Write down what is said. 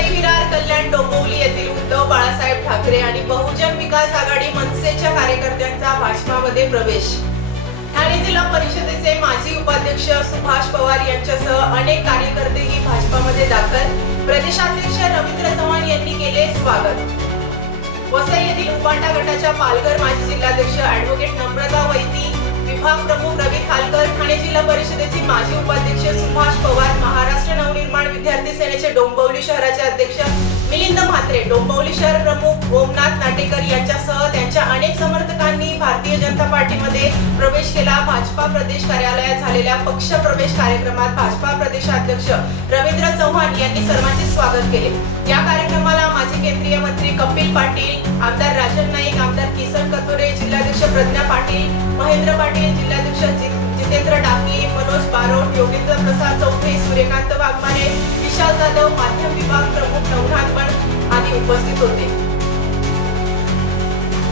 वसई विरार कल्याण डोंबिवली येथील उद्धव बाळासाहेब ठाकरे आणि बहुजन विकास आघाडी मनसेच्या कार्यकर्त्यांचा भाजपामध्ये प्रवेश। ठाणे जिल्हा परिषदेचे माजी उपाध्यक्ष सुभाष पवार यांच्यासह अनेक कार्यकर्तेही भाजपामध्ये दाखल। प्रदेशाध्यक्ष रवींद्र चव्हाण यांनी केले स्वागत। वसई येथील उपाटा गटाच्या पालघर माजी जिल्हाध्यक्ष ॲडव्होकेट नम्रता वैती, विभाग प्रमुख रवी खालकर, ठाणे जिल्हा परिषदेचे माजी उपाध्यक्ष सुभाष पवार, महाराष्ट्र नवनिर्माण विद्यार्थी सेनेचे डोंबिवली शहराचे अध्यक्ष मिलिंद म्हात्रे, डोंबिवली शहर प्रमुख ओमनाथ नाटेकर यांच्यासह त्यांच्या अनेक समर्थकांनी भारतीय जनता पार्टीमध्ये प्रवेश केला। भाजपा प्रदेश कार्यालयात झालेल्या पक्ष प्रवेश कार्यक्रमात भाजपा प्रदेशाध्यक्ष रवींद्र चव्हाण यांनी सर्वांचे स्वागत केले। या कार्यक्रमाला माजी केंद्रीय मंत्री कपिल पाटील, आमदार राजन नाईक, आमदार किसन कथोरे, जिल्हाध्यक्ष प्रज्ञा पाटील, महेंद्र पाटील, जिल्हाध्यक्ष जितेंद्र डाके, मनोज बारोट, योगेंद्र प्रसाद चौधरी, सूर्यकांत वाघमारे, विशाल जाधव, माध्यम विभाग प्रमुख नवनाथ पण आदी उपस्थित होते।